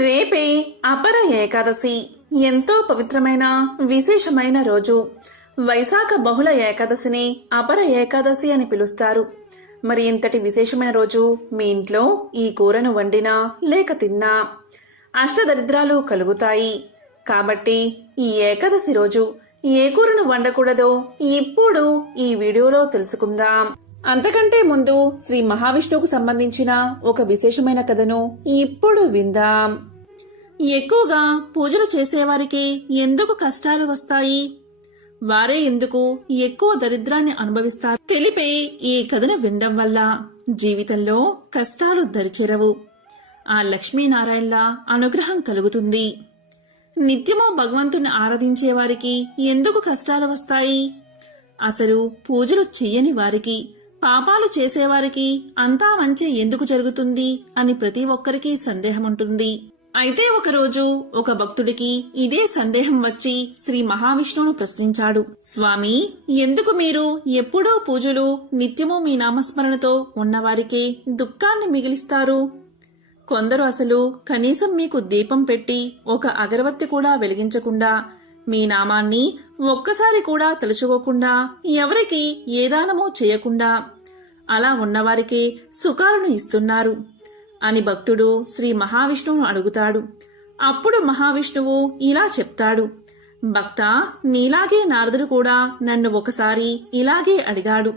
రేపే అపర ఏకాదశి. ఎంతో పవిత్రమైన విశేషమైన రోజు. వైశాఖ బహుళ ఏకాదశిని అపర ఏకాదశి అని పిలుస్తారు. మరి ఇంతటి విశేషమైన రోజు మీ ఇంట్లో ఈ కూరను వండినా లేక తిన్నా అష్టదరిద్రాలు కలుగుతాయి. కాబట్టి ఈ ఏకాదశి రోజు ఏ కూరను వండకూడదో ఇప్పుడు ఈ వీడియోలో తెలుసుకుందాం. అంతకంటే ముందు శ్రీ మహావిష్ణువుకు సంబంధించిన ఒక విశేషమైన కథను ఇప్పుడు విందాం. ఎక్కువగా పూజలు చేసేవారికి ఎందుకు కష్టాలు వస్తాయి, వారే ఎందుకు ఎక్కువ దరిద్రాన్ని అనుభవిస్తారు తెలిపే ఈ కథను వినడం వల్ల జీవితంలో కష్టాలు దరిచేరవు. ఆ లక్ష్మీనారాయణల అనుగ్రహం కలుగుతుంది. నిత్యము భగవంతుని ఆరాధించే వారికి ఎందుకు కష్టాలు వస్తాయి, అసలు పూజలు చెయ్యని వారికి, పాపాలు చేసేవారికి అంతా మంచి ఎందుకు జరుగుతుంది అని ప్రతి ఒక్కరికి సందేహం ఉంటుంది. అయితే ఒకరోజు ఒక భక్తుడికి ఇదే సందేహం వచ్చి శ్రీ మహావిష్ణువును ప్రశ్నించాడు. స్వామి, ఎందుకు మీరు ఎప్పుడూ పూజలు నిత్యము మీ నామస్మరణతో ఉన్నవారికే దుఃఖాన్ని మిగిలిస్తారు? కొందరు అసలు కనీసం మీకు దీపం పెట్టి ఒక అగరబత్తి కూడా వెలిగించకుండా, మీ నామాన్ని ఒక్కసారి కూడా తలుచుకోకుండా, ఎవరికి ఏ దానమూ చేయకుండా అలా ఉన్నవారికే సుఖాలను ఇస్తున్నారు అని భక్తుడు శ్రీ మహావిష్ణువును అడుగుతాడు. అప్పుడు మహావిష్ణువు ఇలా చెప్తాడు. భక్తా, నీలాగే నారదుడు కూడా నన్ను ఒకసారి ఇలాగే అడిగాడు.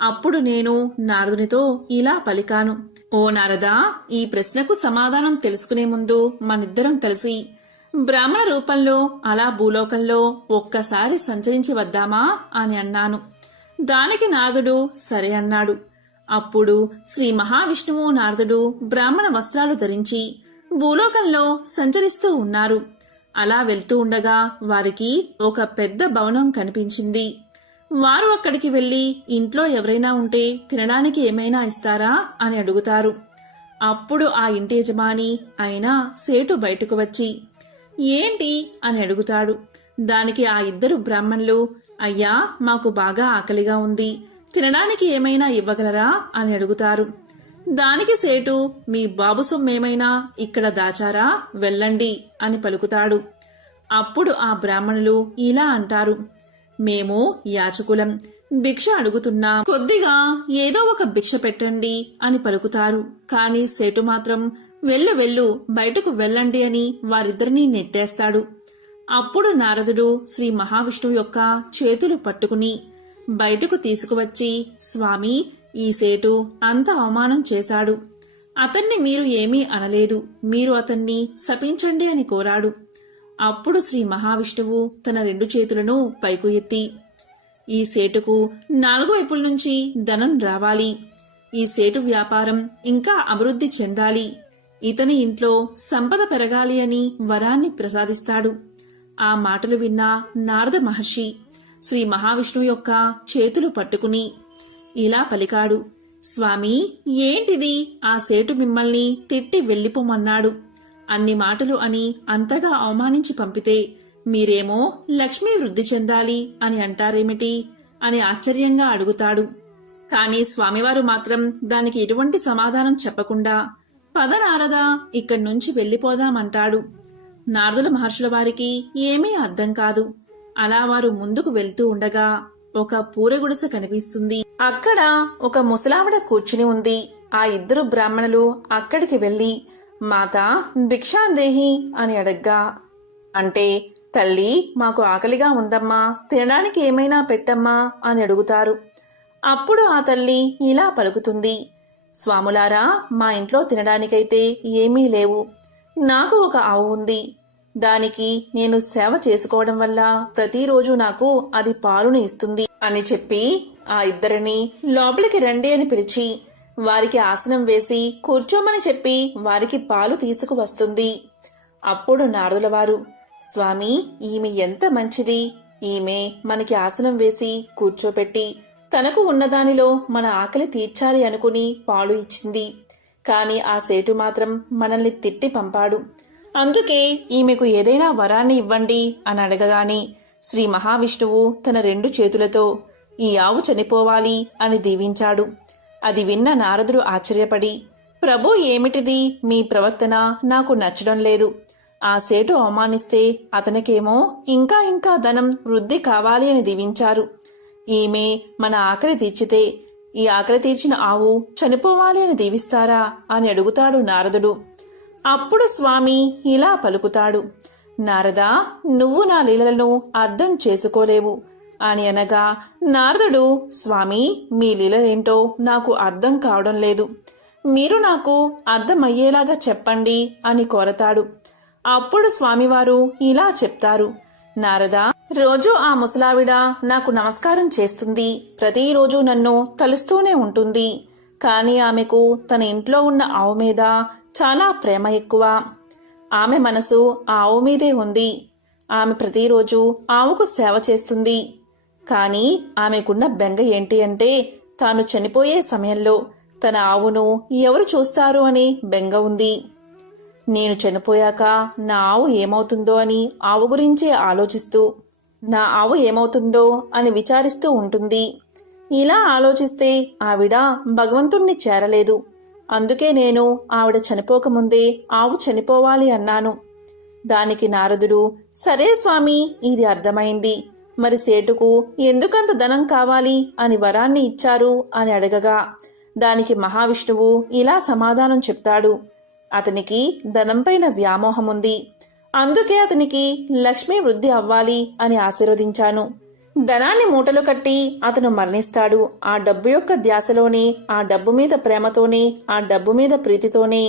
అప్పుడు నేను నారదునితో ఇలా పలికాను. ఓ నారదా, ఈ ప్రశ్నకు సమాధానం తెలుసుకునే ముందు మనిద్దరం కలిసి బ్రాహ్మణ రూపంలో అలా భూలోకంలో ఒక్కసారి సంచరించి వద్దామా అని అన్నాను. దానికి నారదుడు సరే అన్నాడు. అప్పుడు శ్రీ మహావిష్ణువు నారదుడు బ్రాహ్మణ వస్త్రాలు ధరించి భూలోకంలో సంచరిస్తూ ఉన్నారు. అలా వెళ్తూ ఉండగా వారికి ఒక పెద్ద భవనం కనిపించింది. వారు అక్కడికి వెళ్లి ఇంట్లో ఎవరైనా ఉంటే తినడానికి ఏమైనా ఇస్తారా అని అడుగుతారు. అప్పుడు ఆ ఇంటి యజమాని అయినా సేటు బయటకు వచ్చి ఏంటి అని అడుగుతాడు. దానికి ఆ ఇద్దరు బ్రాహ్మణులు, అయ్యా, మాకు బాగా ఆకలిగా ఉంది, తినడానికి ఏమైనా ఇవ్వగలరా అని అడుగుతారు. దానికి సేటు, మీ బాబు సొమ్మేమైనా ఇక్కడ దాచారా, వెళ్ళండి అని పలుకుతాడు. అప్పుడు ఆ బ్రాహ్మణులు ఇలా అంటారు. మేము యాచకులం, భిక్ష అడుగుతున్నాం, కొద్దిగా ఏదో ఒక భిక్ష పెట్టండి అని పలుకుతారు. కాని సేటు మాత్రం వెళ్ళు వెళ్ళు, బయటకు వెళ్ళండి అని వారిద్దరినీ నెట్టేస్తాడు. అప్పుడు నారదుడు శ్రీ మహావిష్ణువు యొక్క చేతులు పట్టుకుని బయటకు తీసుకువచ్చి, స్వామి, ఈ సేటు అంత అవమానం చేశాడు. అతన్ని మీరు ఏమీ అనలేదు, మీరు అతన్ని శపించండి అని కోరాడు. అప్పుడు శ్రీ మహావిష్ణువు తన రెండు చేతులను పైకు ఎత్తి, ఈ సేటుకు నాలుగు వైపుల నుంచి ధనం రావాలి, ఈ సేటు వ్యాపారం ఇంకా అభివృద్ధి చెందాలి, ఇతని ఇంట్లో సంపద పెరగాలి అని వరాన్ని ప్రసాదిస్తాడు. ఆ మాటలు విన్న నారద మహర్షి శ్రీ మహావిష్ణువు యొక్క చేతులు పట్టుకుని ఇలా పలికాడు. స్వామి, ఏంటిది, ఆ సేటు మిమ్మల్ని తిట్టి వెళ్ళిపోమన్నాడు. అన్ని మాటలు అని అంతగా అవమానించి పంపితే మీరేమో లక్ష్మీ వృద్ధి చెందాలి అని అంటారేమిటి అని ఆశ్చర్యంగా అడుగుతాడు. కాని స్వామివారు మాత్రం దానికి ఎటువంటి సమాధానం చెప్పకుండా, పద నారదా, ఇక్కడి నుంచి వెళ్ళిపోదామంటాడు. నారదుల మహర్షుల వారికి ఏమీ అర్థం కాదు. అలా వారు ముందుకు వెళ్తూ ఉండగా ఒక పూరగుడిసె కనిపిస్తుంది. అక్కడ ఒక ముసలావిడ కూర్చుని ఉంది. ఆ ఇద్దరు బ్రాహ్మణులు అక్కడికి వెళ్లి, మాతా, భిక్షాందేహి అని అడగ్గా, అంటే తల్లి, మాకు ఆకలిగా ఉందమ్మా, తినడానికి ఏమైనా పెట్టమ్మా అని అడుగుతారు. అప్పుడు ఆ తల్లి ఇలా పలుకుతుంది. స్వాములారా, మా ఇంట్లో తినడానికైతే ఏమీ లేవు. నాకు ఒక ఆవు ఉంది. దానికి నేను సేవ చేసుకోవడం వల్ల ప్రతిరోజు నాకు అది పాలుని ఇస్తుంది అని చెప్పి ఆ ఇద్దరిని లోపలికి రండి అని పిలిచి వారికి ఆసనం వేసి కూర్చోమని చెప్పి వారికి పాలు తీసుకువస్తుంది. అప్పుడు నారదుల వారు, స్వామి, ఈమె ఎంత మంచిది, ఈమె మనకి ఆసనం వేసి కూర్చోపెట్టి తనకు ఉన్నదానిలో మన ఆకలి తీర్చాలి అనుకుని పాలు ఇచ్చింది. కాని ఆ సేటు మాత్రం మనల్ని తిట్టి పంపాడు. అందుకే ఈమెకు ఏదైనా వరాన్ని ఇవ్వండి అని అడగగానే శ్రీ మహావిష్ణువు తన రెండు చేతులతో ఈ ఆవు చనిపోవాలి అని దీవించాడు. అది విన్న నారదుడు ఆశ్చర్యపడి, ప్రభు ఏమిటిది మీ ప్రవర్తన నాకు నచ్చడం లేదు. ఆ సేటు అవమానిస్తే అతనికేమో ఇంకా ఇంకా ధనం వృద్ధి కావాలి అని దీవించారు. ఈమె మన ఆకలి తీర్చితే ఈ ఆకలి తీర్చిన ఆవు చనిపోవాలి అని దీవిస్తారా అని అడుగుతాడు నారదుడు. అప్పుడు స్వామి ఇలా పలుకుతాడు, నారదా, నువ్వు నా లీలలను అర్థం చేసుకోలేవు అని అనగా నారదుడు, స్వామి, మీ లీలలేంటో నాకు అర్థం కావడం లేదు, మీరు నాకు అర్థమయ్యేలాగా చెప్పండి అని కోరతాడు. అప్పుడు స్వామివారు ఇలా చెప్తారు, నారదా, రోజు ఆ ముసలావిడ నాకు నమస్కారం చేస్తుంది, ప్రతిరోజు నన్ను తలుస్తూనే ఉంటుంది. కాని ఆమెకు తన ఇంట్లో ఉన్న ఆవు మీద చాలా ప్రేమ ఎక్కువ. ఆమె మనసు ఆ ఆవు మీదే ఉంది. ఆమె ప్రతిరోజు ఆవుకు సేవ చేస్తుంది. కాని ఆమెకున్న బెంగ ఏంటి అంటే, తాను చనిపోయే సమయంలో తన ఆవును ఎవరు చూస్తారు అని బెంగ ఉంది. నేను చనిపోయాక నా ఆవు ఏమవుతుందో అని ఆవు గురించే ఆలోచిస్తూ, నా ఆవు ఏమవుతుందో అని విచారిస్తూ ఉంటుంది. ఇలా ఆలోచిస్తే ఆవిడ భగవంతుణ్ణి చేరలేదు. అందుకే నేను ఆవిడ చనిపోకముందే ఆవు చనిపోవాలి అన్నాను. దానికి నారదుడు, సరే స్వామి, ఇది అర్థమైంది. మరి సేటుకు ఎందుకంత ధనం కావాలి అని వరాన్ని ఇచ్చారు అని అడగగా దానికి మహావిష్ణువు ఇలా సమాధానం చెప్తాడు, అతనికి ధనంపైన వ్యామోహముంది. అందుకే అతనికి లక్ష్మీ వృద్ధి అవ్వాలి అని ఆశీర్వదించాను. ధనాన్ని మూటలు కట్టి అతను మరణిస్తాడు. ఆ డబ్బు యొక్క ధ్యాసలోనే, ఆ డబ్బు మీద ప్రేమతోనే, ఆ డబ్బు మీద ప్రీతితోనే,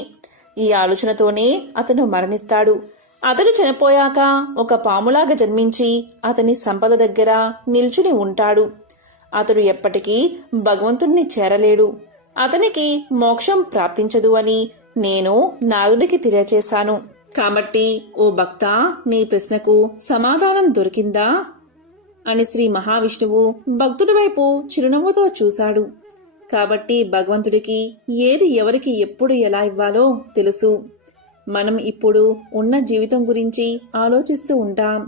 ఈ ఆలోచనతోనే అతను మరణిస్తాడు. అతడు చనిపోయాక ఒక పాములాగా జన్మించి అతని సంపద దగ్గర నిల్చుని ఉంటాడు. అతడు ఎప్పటికీ భగవంతుణ్ణి చేరలేడు. అతనికి మోక్షం ప్రాప్తించదు అని నేను నారదుడికి తెలియచేశాను. కాబట్టి ఓ భక్త, నీ ప్రశ్నకు సమాధానం దొరికిందా అని శ్రీ మహావిష్ణువు భక్తుడి వైపు చిరునవ్వుతో చూశాడు. కాబట్టి భగవంతుడికి ఏది ఎవరికి ఎప్పుడు ఎలా ఇవ్వాలో తెలుసు. మనం ఇప్పుడు ఉన్న జీవితం గురించి ఆలోచిస్తూ ఉంటాం.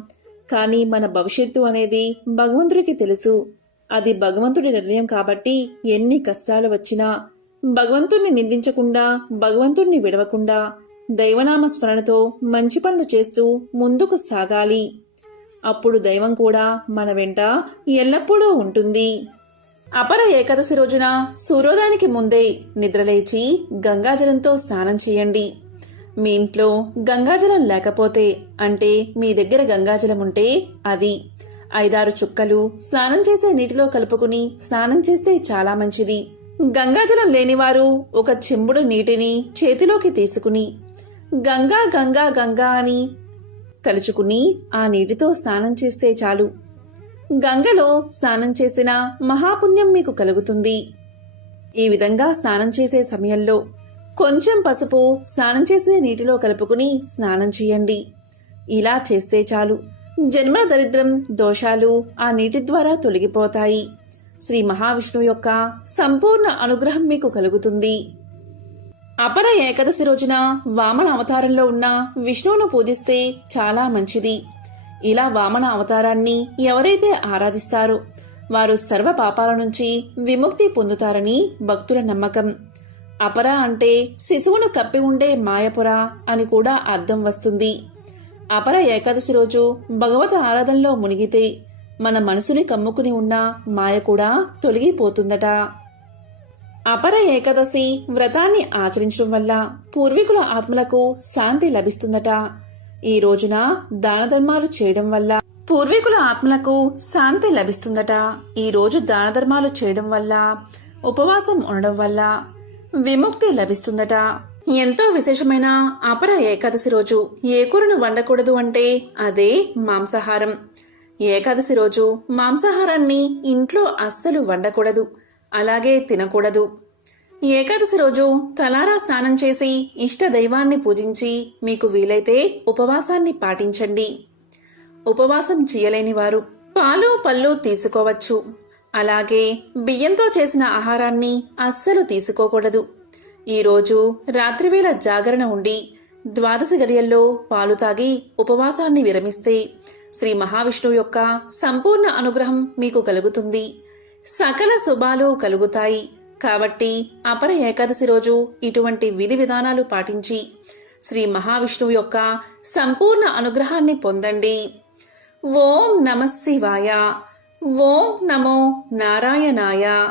కానీ మన భవిష్యత్తు అనేది భగవంతుడికి తెలుసు. అది భగవంతుడి నిర్ణయం. కాబట్టి ఎన్ని కష్టాలు వచ్చినా భగవంతుణ్ణి నిందించకుండా, భగవంతుణ్ణి విడవకుండా దైవనామ స్మరణతో మంచి పనులు చేస్తూ ముందుకు సాగాలి. అప్పుడు దైవం కూడా మన వెంట ఎల్లప్పుడూ ఉంటుంది. అపర ఏకాదశి రోజున సూర్యోదయానికి ముందే నిద్రలేచి గంగాజలంతో స్నానం చేయండి. మీ ఇంట్లో గంగాజలం లేకపోతే, అంటే మీ దగ్గర గంగాజలం ఉంటే అది 5-6 చుక్కలు స్నానం చేసే నీటిలో కలుపుకుని స్నానం చేస్తే చాలా మంచిది. గంగాజలం లేనివారు ఒక చెంబుడు నీటిని చేతిలోకి తీసుకుని గంగా గంగా గంగా అని తలుచుకుని ఆ నీటితో స్నానం చేస్తే చాలు. గంగలో స్నానం చేసిన మహాపుణ్యం మీకు కలుగుతుంది. ఈ విధంగా స్నానం చేసే సమయంలో కొంచెం పసుపు స్నానం చేసే నీటిలో కలుపుకుని స్నానం చేయండి. ఇలా చేస్తే చాలు, జన్మ దరిద్రం దోషాలు ఆ నీటి ద్వారా తొలగిపోతాయి. శ్రీ మహావిష్ణువు యొక్క సంపూర్ణ అనుగ్రహం మీకు కలుగుతుంది. అపర ఏకాదశి రోజున వామన అవతారంలో ఉన్న విష్ణువును పూజిస్తే చాలా మంచిది. ఇలా వామన అవతారాన్ని ఎవరైతే ఆరాధిస్తారో వారు సర్వ పాపాల నుంచి విముక్తి పొందుతారని భక్తుల నమ్మకం. అపర అంటే శిశువును కప్పి ఉండే మాయపుర అని కూడా అర్థం వస్తుంది. అపర ఏకాదశి రోజు భగవత ఆరాధనలో మునిగితే మన మనసుని కమ్ముకుని ఉన్న మాయ కూడా తొలగిపోతుందట. అపర ఏకాదశి వ్రతాన్ని ఆచరించడం వల్ల పూర్వీకుల ఆత్మలకు శాంతి లభిస్తుందట. ఈ రోజున దాన ధర్మాలు చేయడం వల్ల పూర్వీకుల ఆత్మలకు శాంతి లభిస్తుందట. ఈ రోజు దాన ధర్మాలు చేయడం వల్ల, ఉపవాసం ఉండడం వల్ల విముక్తి లభిస్తుందట. ఎంతో విశేషమైన అపర ఏకాదశి రోజు ఏ కూరను వండకూడదు అంటే అదే మాంసాహారం. ఏకాదశి రోజు మాంసాహారాన్ని ఇంట్లో అస్సలు వండకూడదు, అలాగే తినకూడదు. ఏకాదశి రోజు తలారా స్నానం చేసి ఇష్ట దైవాన్ని పూజించి మీకు వీలైతే ఉపవాసాన్ని పాటించండి. ఉపవాసం చేయలేని వారు పాలు పళ్ళు తీసుకోవచ్చు. అలాగే బియ్యంతో చేసిన ఆహారాన్ని అస్సలు తీసుకోకూడదు. ఈరోజు రాత్రివేళ జాగరణ ఉండి ద్వాదశి గడియల్లో పాలు తాగి ఉపవాసాన్ని విరమిస్తే శ్రీ మహావిష్ణువు యొక్క సంపూర్ణ అనుగ్రహం మీకు కలుగుతుంది. సకల శుభాలు కలుగుతాయి. కాబట్టి అపర ఏకాదశి రోజు ఇటువంటి విధి విధానాలు పాటించి శ్రీ మహావిష్ణువు యొక్క సంపూర్ణ అనుగ్రహాన్ని పొందండి. ఓం నమః శివాయ. ఓం నమో నారాయణాయ.